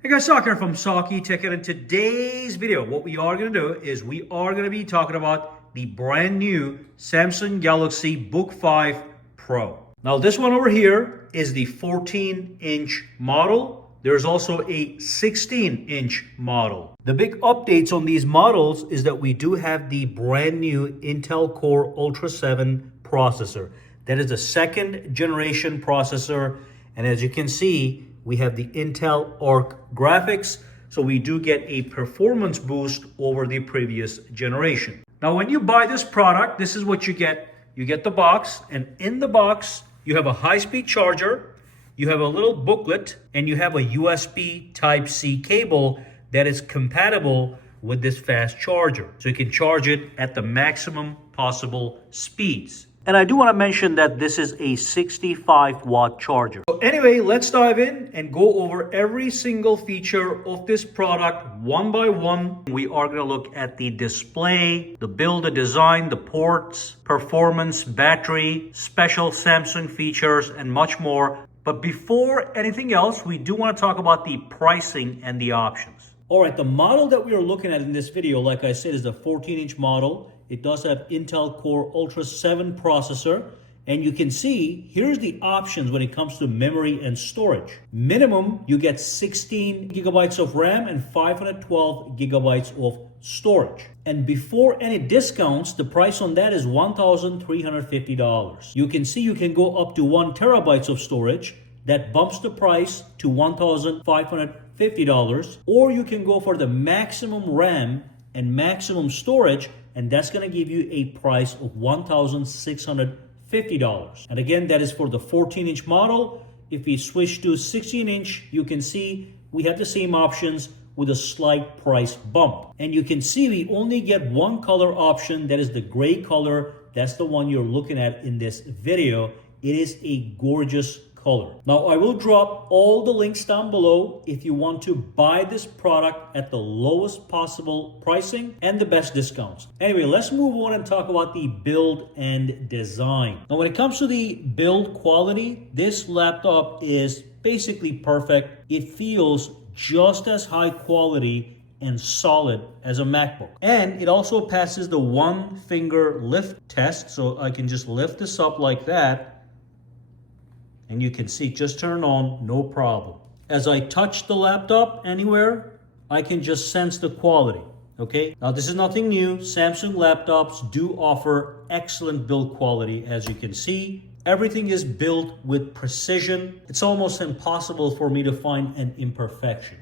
Hey guys, Sak here from sakitech, and in today's video, what we are going to do is we are going to be talking about the brand new Samsung Galaxy Book 5 Pro. Now this one over here is the 14-inch model. There's also a 16-inch model. The big updates on these models is that we do have the brand new Intel Core Ultra 7 processor. That is the second generation processor, and as you can see, we have the Intel Arc graphics, so we do get a performance boost over the previous generation. Now, when you buy this product, this is what you get. You get the box, and in the box, you have a high-speed charger, you have a little booklet, and you have a USB Type-C cable that is compatible with this fast charger. So you can charge it at the maximum possible speeds. And I do want to mention that this is a 65-watt charger. So anyway, let's dive in and go over every single feature of this product one by one. We are going to look at the display, the build, the design, the ports, performance, battery, special Samsung features, and much more. But before anything else, we do want to talk about the pricing and the options. All right, the model that we are looking at in this video, like I said, is the 14-inch model. It does have Intel Core Ultra 7 processor. And you can see, here's the options when it comes to memory and storage. Minimum, you get 16 gigabytes of RAM and 512 gigabytes of storage. And before any discounts, the price on that is $1,350. You can see you can go up to 1 terabytes of storage. That bumps the price to $1,550. Or you can go for the maximum RAM and maximum storage, and that's going to give you a price of $1,650. And again, that is for the 14-inch model. If we switch to 16-inch, you can see we have the same options with a slight price bump. And you can see we only get one color option, that is the gray color. That's the one you're looking at in this video. It is a gorgeous color. Now, I will drop all the links down below if you want to buy this product at the lowest possible pricing and the best discounts. Anyway, let's move on and talk about the build and design. Now, when it comes to the build quality, this laptop is basically perfect. It feels just as high quality and solid as a MacBook. And it also passes the one finger lift test. So I can just lift this up like that, and you can see, just turn on, no problem. As I touch the laptop anywhere, I can just sense the quality, okay? Now, this is nothing new. Samsung laptops do offer excellent build quality, as you can see. Everything is built with precision. It's almost impossible for me to find an imperfection.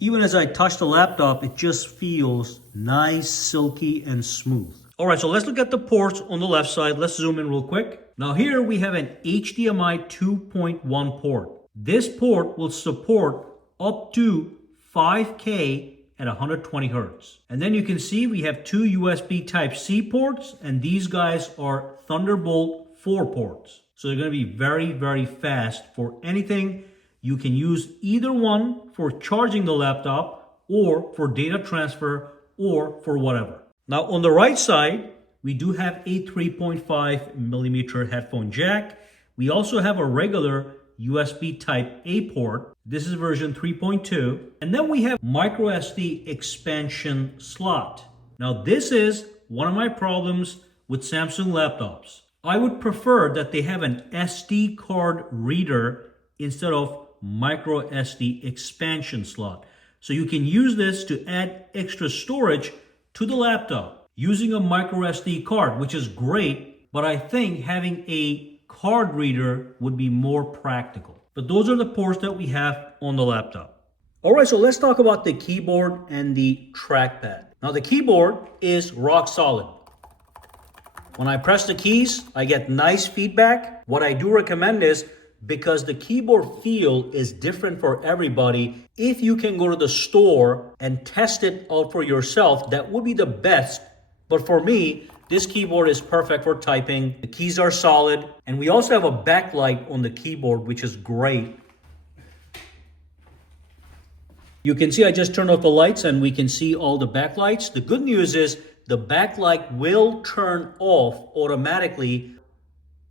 Even as I touch the laptop, it just feels nice, silky, and smooth. All right, so let's look at the ports on the left side. Let's zoom in real quick. Now here we have an HDMI 2.1 port. This port will support up to 5K at 120 Hertz. And then you can see we have two USB Type-C ports, and these guys are Thunderbolt 4 ports. So they're gonna be very, very fast for anything. You can use either one for charging the laptop or for data transfer or for whatever. Now on the right side, we do have a 3.5 millimeter headphone jack. We also have a regular USB Type A port. This is version 3.2. And then we have micro SD expansion slot. Now this is one of my problems with Samsung laptops. I would prefer that they have an SD card reader instead of micro SD expansion slot. So you can use this to add extra storage to the laptop using a micro SD card, which is great, but I think having a card reader would be more practical. But those are the ports that we have on the laptop. All right, so let's talk about the keyboard and the trackpad. Now the keyboard is rock solid. When I press the keys, I get nice feedback. What I do recommend is, because the keyboard feel is different for everybody, if you can go to the store and test it out for yourself, that would be the best. But for me, this keyboard is perfect for typing. The keys are solid, and we also have a backlight on the keyboard, which is great. You can see I just turned off the lights and we can see all the backlights. The good news is the backlight will turn off automatically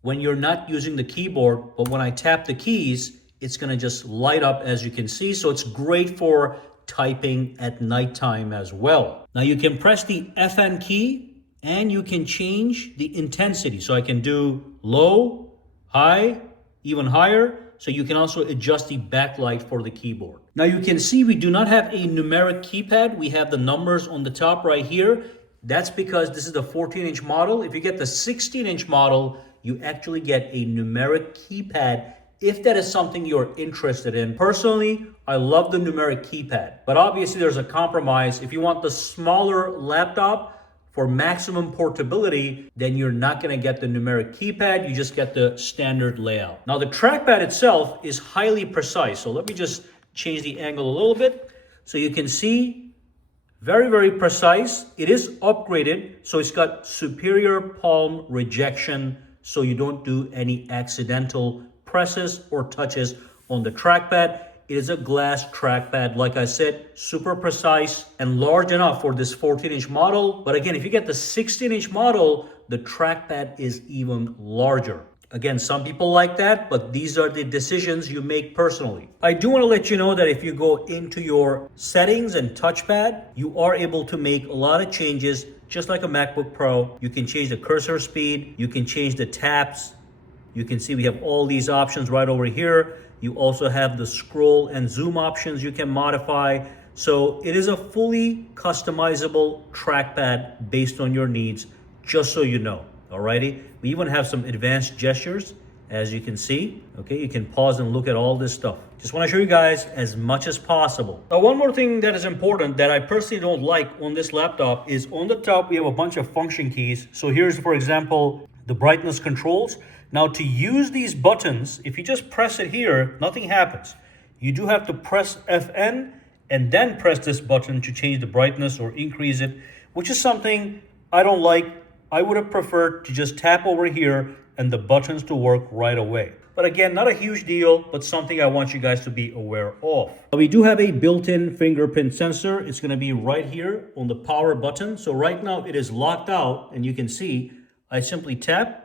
when you're not using the keyboard, but when I tap the keys, it's gonna just light up as you can see. So it's great for typing at nighttime as well. Now you can press the FN key and you can change the intensity. So I can do low, high, even higher. So you can also adjust the backlight for the keyboard. Now you can see we do not have a numeric keypad. We have the numbers on the top right here. That's because this is the 14-inch model. If you get the 16-inch model, you actually get a numeric keypad if that is something you're interested in. Personally, I love the numeric keypad, but obviously there's a compromise. If you want the smaller laptop for maximum portability, then you're not gonna get the numeric keypad, you just get the standard layout. Now the trackpad itself is highly precise. So let me just change the angle a little bit. So you can see, very, very precise. It is upgraded, so it's got superior palm rejection, so you don't do any accidental presses or touches on the trackpad. It is a glass trackpad, like I said, super precise and large enough for this 14-inch model. But again, if you get the 16-inch model, the trackpad is even larger. Again, some people like that, but these are the decisions you make personally. I do want to let you know that if you go into your settings and touchpad, you are able to make a lot of changes, just like a MacBook Pro. You can change the cursor speed, you can change the taps. You can see we have all these options right over here. You also have the scroll and zoom options you can modify. So it is a fully customizable trackpad based on your needs, just so you know. Alrighty, we even have some advanced gestures, as you can see. Okay, you can pause and look at all this stuff. Just want to show you guys as much as possible. Now, one more thing that is important that I personally don't like on this laptop is on the top we have a bunch of function keys. So here's, for example, the brightness controls. Now to use these buttons, if you just press it here, nothing happens. You do have to press FN and then press this button to change the brightness or increase it, which is something I don't like. I would have preferred to just tap over here and the buttons to work right away. But again, not a huge deal, but something I want you guys to be aware of. We do have a built-in fingerprint sensor. It's gonna be right here on the power button. So right now it is locked out, and you can see I simply tap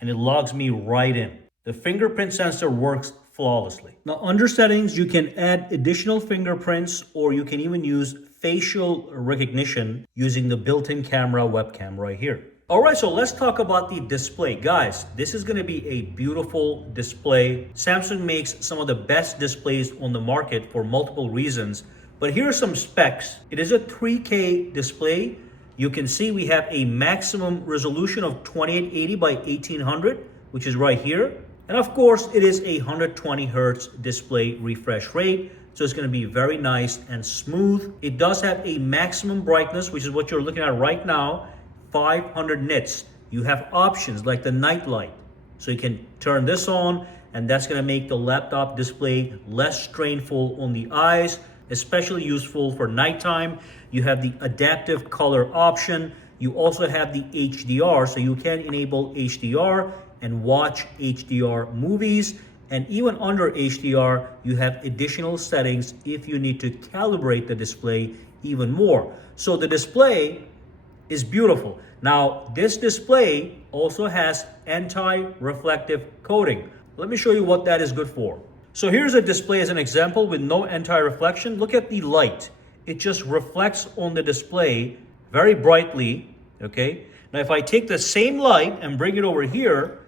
and it logs me right in. The fingerprint sensor works flawlessly. Now under settings, you can add additional fingerprints, or you can even use facial recognition using the built-in camera webcam right here. All right, so let's talk about the display. Guys, this is gonna be a beautiful display. Samsung makes some of the best displays on the market for multiple reasons, but here are some specs. It is a 3K display. You can see we have a maximum resolution of 2880 by 1800, which is right here. And of course, it is a 120 hertz display refresh rate. So it's gonna be very nice and smooth. It does have a maximum brightness, which is what you're looking at right now, 500 nits. You have options like the night light. So you can turn this on, and that's gonna make the laptop display less strainful on the eyes, especially useful for nighttime. You have the adaptive color option. You also have the HDR, so you can enable HDR and watch HDR movies. And even under HDR, you have additional settings if you need to calibrate the display even more. So the display is beautiful. Now, this display also has anti-reflective coating. Let me show you what that is good for. So here's a display as an example with no anti-reflection. Look at the light. It just reflects on the display very brightly, okay? Now, if I take the same light and bring it over here,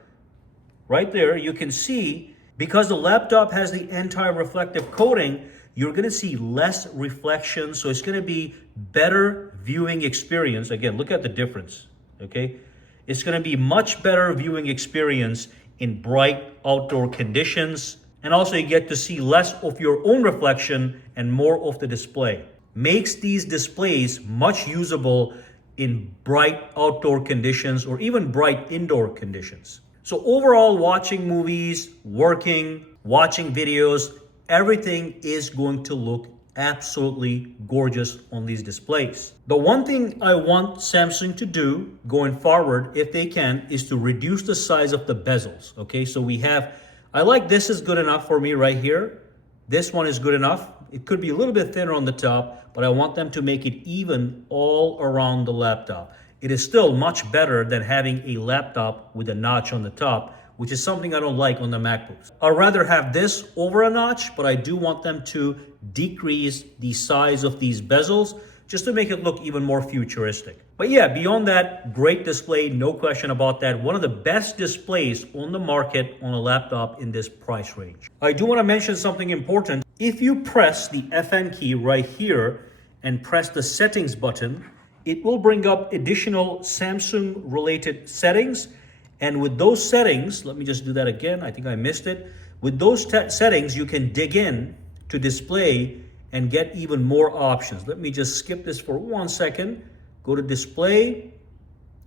right there, you can see, because the laptop has the anti-reflective coating, you're gonna see less reflection, so it's gonna be better viewing experience. Again, look at the difference, okay? It's gonna be much better viewing experience in bright outdoor conditions, and also you get to see less of your own reflection and more of the display. Makes these displays much usable in bright outdoor conditions or even bright indoor conditions. So overall, watching movies, working, watching videos, everything is going to look absolutely gorgeous on these displays. The one thing I want Samsung to do going forward, if they can, is to reduce the size of the bezels. Okay, so we have, I like this is good enough for me right here. This one is good enough. It could be a little bit thinner on the top, but I want them to make it even all around the laptop. it is still much better than having a laptop with a notch on the top, which is something I don't like on the MacBooks. I'd rather have this over a notch, but I do want them to decrease the size of these bezels just to make it look even more futuristic. But yeah, beyond that, great display, no question about that. One of the best displays on the market on a laptop in this price range. I do want to mention something important. If you press the FN key right here and press the settings button, it will bring up additional Samsung related settings. And with those settings, let me just do that again. I think I missed it. With those settings, you can dig in to display and get even more options. Let me just skip this for 1 second. Go to display.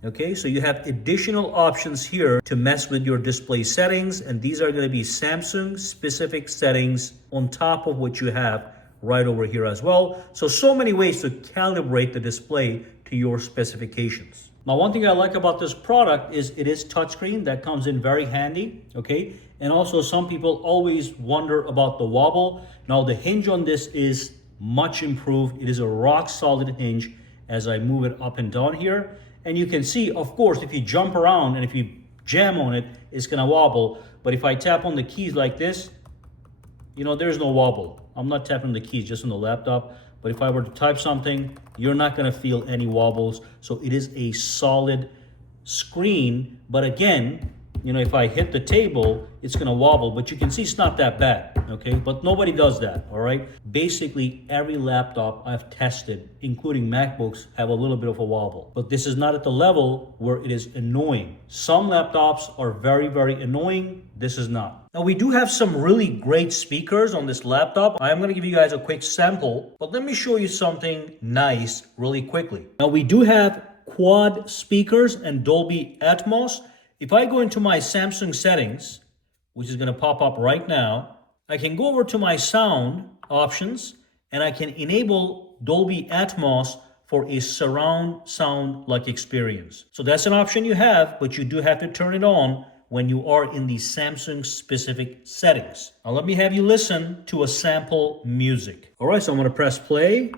Okay, so you have additional options here to mess with your display settings. And these are going to be Samsung specific settings on top of what you have right over here as well. So many ways to calibrate the display to your specifications. Now, one thing I like about this product is it is touchscreen. That comes in very handy, okay? And also some people always wonder about the wobble. Now, the hinge on this is much improved. It is a rock solid hinge as I move it up and down here. And you can see, of course, if you jump around and if you jam on it, it's gonna wobble. But if I tap on the keys like this, you know, there's no wobble. I'm not tapping the keys just on the laptop. But if I were to type something, you're not gonna feel any wobbles. So it is a solid screen. But again, you know, if I hit the table, it's gonna wobble, but you can see it's not that bad, okay? But nobody does that, all right? Basically, every laptop I've tested, including MacBooks, have a little bit of a wobble. But this is not at the level where it is annoying. Some laptops are very, very annoying. This is not. Now, we do have some really great speakers on this laptop. I'm gonna give you guys a quick sample, but let me show you something nice really quickly. Now, we do have quad speakers and Dolby Atmos. If I go into my Samsung settings, which is going to pop up right now, I can go over to my sound options and I can enable Dolby Atmos for a surround sound like experience. So that's an option you have, but you do have to turn it on when you are in the Samsung specific settings. Now let me have you listen to a sample music. All right, so I'm going to press play.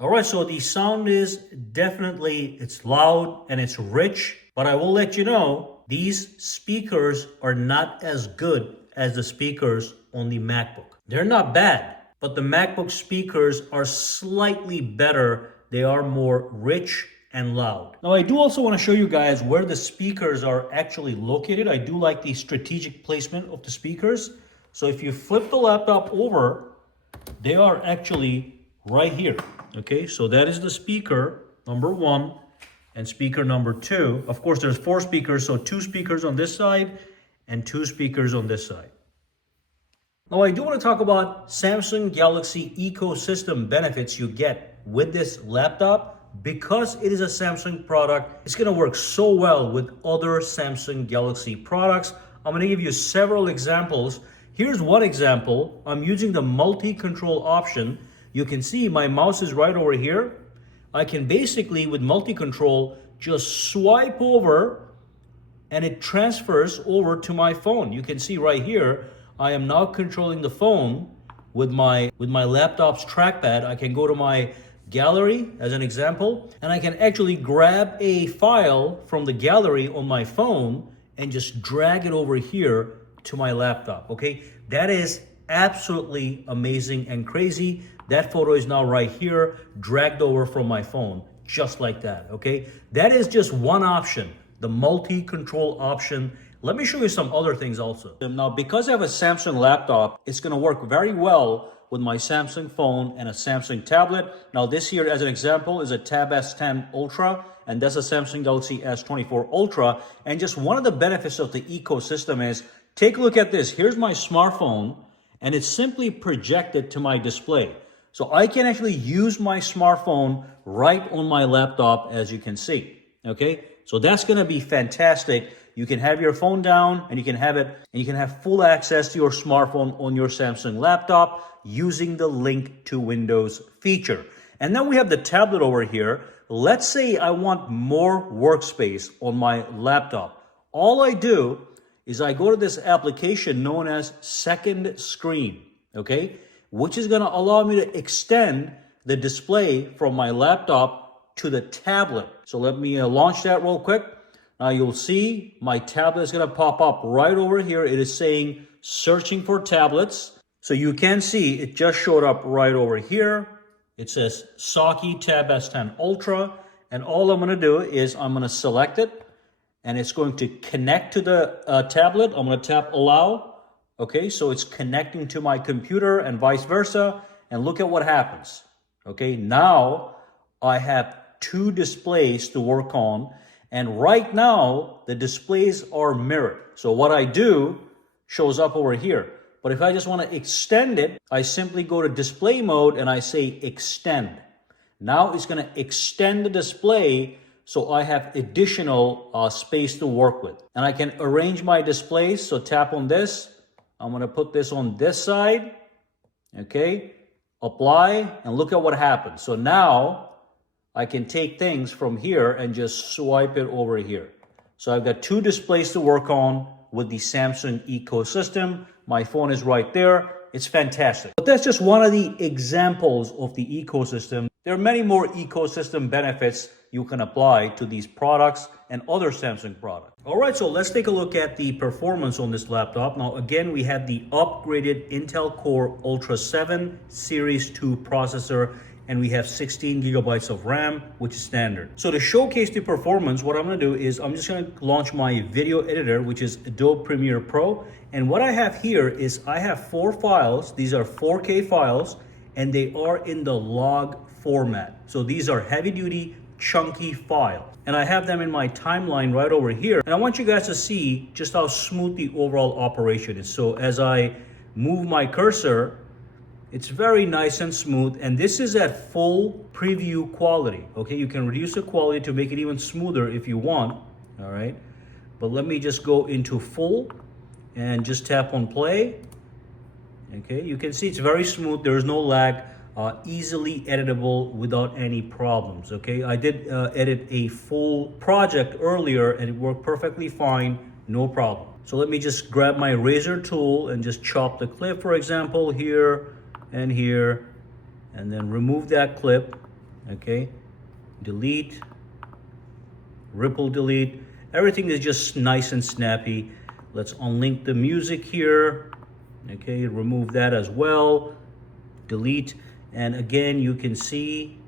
All right, so the sound is definitely, it's loud and it's rich, but I will let you know, these speakers are not as good as the speakers on the MacBook. They're not bad, but the MacBook speakers are slightly better. They are more rich and loud. Now, I do also want to show you guys where the speakers are actually located. I do like the strategic placement of the speakers. So if you flip the laptop over, they are actually right here. Okay, so that is the speaker number 1 and speaker number 2. Of course, there's 4 speakers, so 2 speakers on this side and 2 speakers on this side. Now, I do want to talk about Samsung Galaxy ecosystem benefits you get with this laptop. Because it is a Samsung product, it's going to work so well with other Samsung Galaxy products. I'm going to give you several examples. Here's one example. I'm using the multi-control option. You can see my mouse is right over here. I can basically, with multi-control, just swipe over and it transfers over to my phone. You can see right here, I am now controlling the phone with my laptop's trackpad. I can go to my gallery as an example, and I can actually grab a file from the gallery on my phone and just drag it over here to my laptop, okay? That is absolutely amazing and crazy. That photo is now right here, dragged over from my phone, just like that, okay? That is just one option, the multi-control option. Let me show you some other things also. Now, because I have a Samsung laptop, it's gonna work very well with my Samsung phone and a Samsung tablet. Now, this here, as an example, is a Tab S10 Ultra, and that's a Samsung Galaxy S24 Ultra. And just one of the benefits of the ecosystem is, take a look at this. Here's my smartphone, and it's simply projected to my display. So I can actually use my smartphone right on my laptop, as you can see. Okay, so that's going to be fantastic. You can have your phone down and you can have it, and you can have full access to your smartphone on your Samsung laptop using the link to Windows feature. And then we have the tablet over here. Let's say I want more workspace on my laptop. All I do is I go to this application known as Second Screen, okay, which is going to allow me to extend the display from my laptop to the tablet. So let me launch that real quick. Now you'll see my tablet is going to pop up right over here. It is saying searching for tablets. So you can see it just showed up right over here. It says Saki Tab S10 Ultra. And all I'm going to do is I'm going to select it. And it's going to connect to the tablet. I'm going to tap allow. Okay, so it's connecting to my computer and vice versa. And look at what happens. Okay, now I have two displays to work on. And right now, the displays are mirrored. So what I do shows up over here. But if I just want to extend it, I simply go to display mode and I say extend. Now it's going to extend the display so I have additional space to work with. And I can arrange my displays. So tap on this. I'm going to put this on this side. Okay. Apply. And look at what happens. So now I can take things from here and just swipe it over here. So I've got two displays to work on with the Samsung ecosystem. My phone is right there. It's fantastic. But that's just one of the examples of the ecosystem. There are many more ecosystem benefits you can apply to these products and other Samsung products. All right, so let's take a look at the performance on this laptop. Now, again, we have the upgraded Intel Core Ultra 7 Series 2 processor, and we have 16 gigabytes of RAM, which is standard. So to showcase the performance, what I'm gonna do is I'm just gonna launch my video editor, which is Adobe Premiere Pro. And what I have here is I have 4 files. These are 4K files, and they are in the log format. So these are heavy duty, chunky files. And I have them in my timeline right over here. And I want you guys to see just how smooth the overall operation is. So as I move my cursor, it's very nice and smooth, and this is at full preview quality. Okay, you can reduce the quality to make it even smoother if you want. All right, but let me just go into full and just tap on play. Okay, you can see it's very smooth. There is no lag, easily editable without any problems. Okay, I did edit a full project earlier and it worked perfectly fine, no problem. So let me just grab my razor tool and just chop the clip, for example, here and here, and then remove that clip. Okay, delete, ripple delete. Everything is just nice and snappy. Let's unlink the music here. Okay, remove that as well, delete. And again, you can see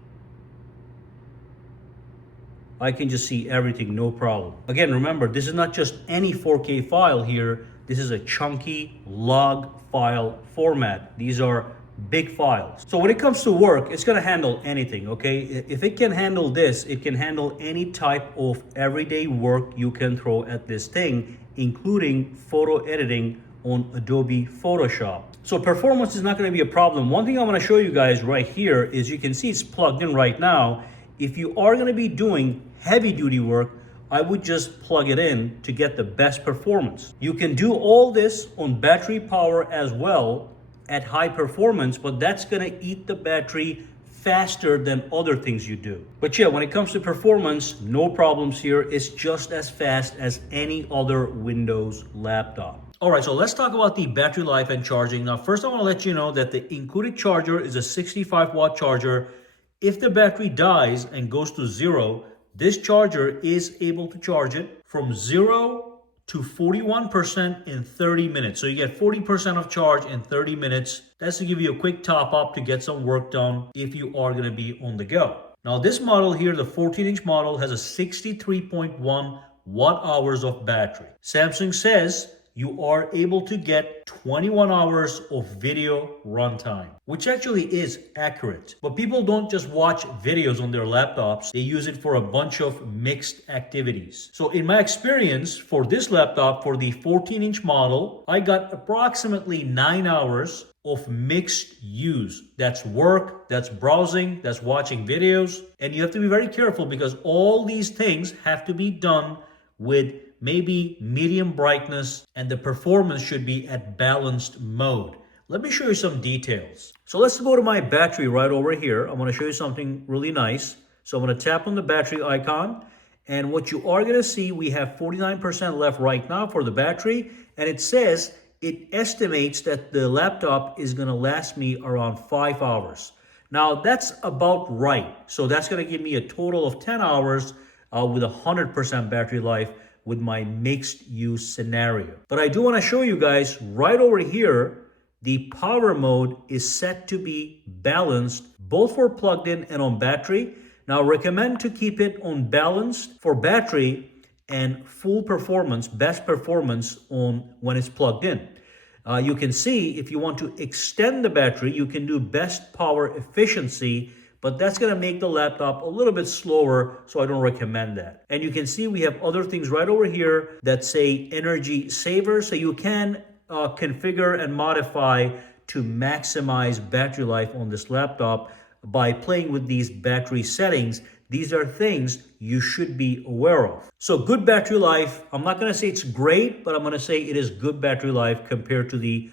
I can just see everything, no problem. Again, remember, this is not just any 4K file here. This is a chunky log file format. These are big files. So when it comes to work, it's going to handle anything, okay? If it can handle this, it can handle any type of everyday work you can throw at this thing, including photo editing on Adobe Photoshop. So performance is not going to be a problem. One thing I want to show you guys right here is you can see it's plugged in right now. If you are going to be doing heavy duty work, I would just plug it in to get the best performance. You can do all this on battery power as well at high performance, but that's gonna eat the battery faster than other things you do. But yeah, when it comes to performance, no problems here. It's just as fast as any other Windows laptop. All right, so let's talk about the battery life and charging. Now, first I wanna let you know that the included charger is a 65-watt charger. If the battery dies and goes to 0, this charger is able to charge it from 0 to 41% in 30 minutes. So you get 40% of charge in 30 minutes. That's to give you a quick top up to get some work done if you are gonna be on the go. Now this model here, the 14-inch model, has a 63.1 watt hours of battery. Samsung says you are able to get 21 hours of video runtime, which actually is accurate. But people don't just watch videos on their laptops, they use it for a bunch of mixed activities. So in my experience for this laptop, for the 14-inch model, I got approximately 9 hours of mixed use. That's work, that's browsing, that's watching videos. And you have to be very careful because all these things have to be done with maybe medium brightness, and the performance should be at balanced mode. Let me show you some details. So let's go to my battery right over here. I'm going to show you something really nice. So I'm going to tap on the battery icon, and what you are going to see, we have 49% left right now for the battery, and it says it estimates that the laptop is going to last me around 5 hours. Now that's about right. So that's going to give me a total of 10 hours with 100% battery life with my mixed use scenario. But I do want to show you guys right over here, the power mode is set to be balanced both for plugged in and on battery. Now recommend to keep it on balanced for battery and full performance, best performance on when it's plugged in. You can see if you want to extend the battery, you can do best power efficiency, but that's going to make the laptop a little bit slower, so I don't recommend that. And you can see we have other things right over here that say energy saver, so you can configure and modify to maximize battery life on this laptop by playing with these battery settings. These are things you should be aware of. So good battery life, I'm not going to say it's great, but I'm going to say it is good battery life compared to the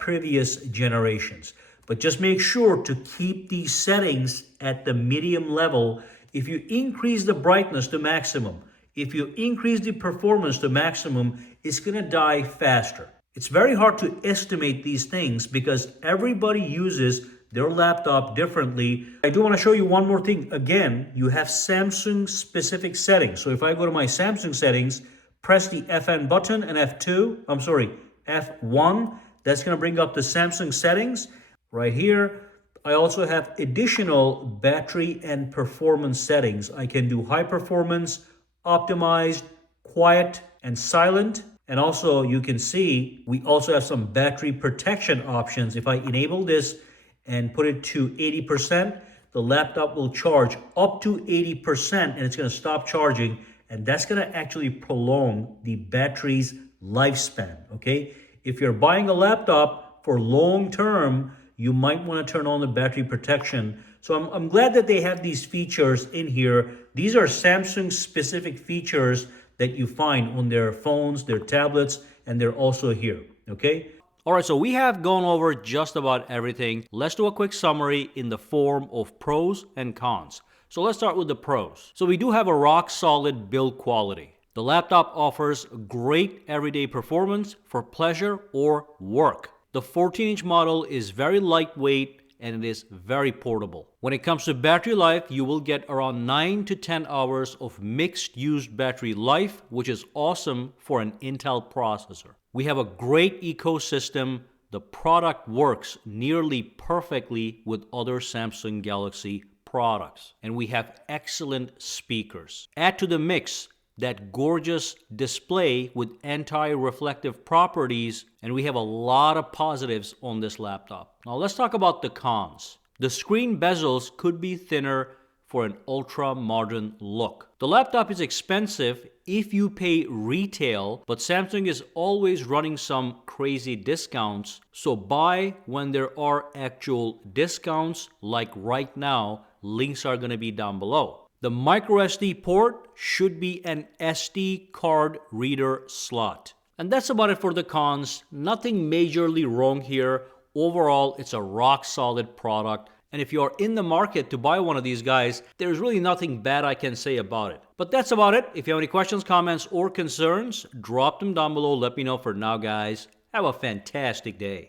previous generations. But just make sure to keep these settings at the medium level. If you increase the brightness to maximum, if you increase the performance to maximum, it's going to die faster. It's very hard to estimate these things because everybody uses their laptop differently. I do want to show you one more thing. Again, you have Samsung specific settings. So if I go to my Samsung settings, press the FN button and F1, that's going to bring up the Samsung settings. Right here, I also have additional battery and performance settings. I can do high performance, optimized, quiet, and silent. And also you can see we also have some battery protection options. If I enable this and put it to 80%, the laptop will charge up to 80% and it's going to stop charging. And that's going to actually prolong the battery's lifespan, okay? If you're buying a laptop for long term, you might want to turn on the battery protection. So I'm glad that they have these features in here. These are Samsung specific features that you find on their phones, their tablets, and they're also here, okay? All right, so we have gone over just about everything. Let's do a quick summary in the form of pros and cons. So let's start with the pros. So we do have a rock solid build quality. The laptop offers great everyday performance for pleasure or work. The 14-inch model is very lightweight and it is very portable. When it comes to battery life, you will get around 9 to 10 hours of mixed use battery life, which is awesome for an Intel processor. We have a great ecosystem. The product works nearly perfectly with other Samsung Galaxy products. And we have excellent speakers. Add to the mix that gorgeous display with anti-reflective properties, and we have a lot of positives on this laptop. Now let's talk about the cons. The screen bezels could be thinner for an ultra-modern look. The laptop is expensive if you pay retail, but Samsung is always running some crazy discounts, so buy when there are actual discounts, like right now. Links are going to be down below. The microSD port should be an SD card reader slot. And that's about it for the cons. Nothing majorly wrong here. Overall, it's a rock solid product. And if you are in the market to buy one of these guys, there's really nothing bad I can say about it. But that's about it. If you have any questions, comments, or concerns, drop them down below. Let me know. For now, guys, have a fantastic day.